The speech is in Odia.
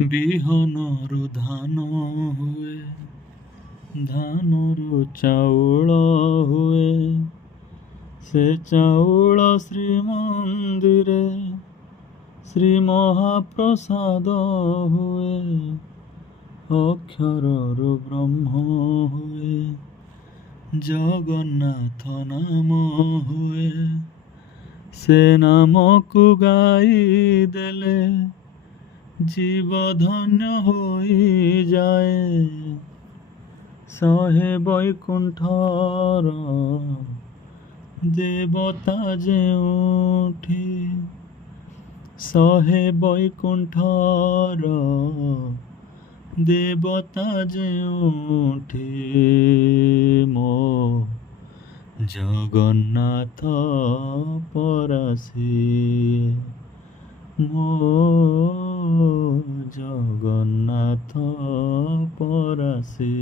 ବିହନରୁ ଧାନ ହୁଏ, ଧାନରୁ ଚାଉଳ ହୁଏ। ସେ ଚାଉଳ ଶ୍ରୀମନ୍ଦିରେ ଶ୍ରୀ ମହାପ୍ରସାଦ ହୁଏ। ଅକ୍ଷରରୁ ବ୍ରହ୍ମ ହୁଏ, ଜଗନ୍ନାଥ ନାମ ହୁଏ। ସେ ନାମକୁ ଗାଇ ଦେଲେ ଜୀବ ଧନ୍ୟ ହୋଇଯାଏ। ଶହେ ବୈକୁଣ୍ଠର ଦେବତା ଯେଉଁଠି, ଶହେ ବୈକୁଣ୍ଠର ଦେବତା ଯେଉଁଠି, ମୋ ଜଗନ୍ନାଥ ପରାସି, ମୋ ଜଗନ୍ନାଥ ପରାସି।